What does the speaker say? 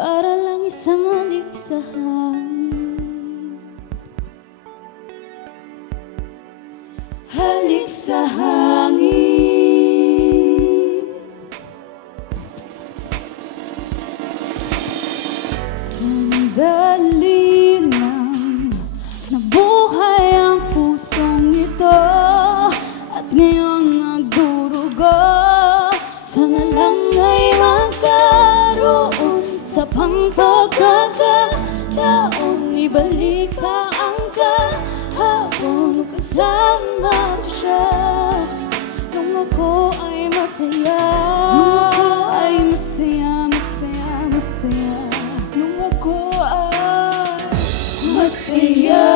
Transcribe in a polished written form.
para lang isang halik sa hangin. Halik sa hangin. Sandali lang nabuhay ang pusong ito, at ngayon nagdurugo. Sana lang ay magkaroon sa pagkakataon, ibalik pa ang kahapon, kasama ko siya nung ako ay masaya. Nung ako ay masaya.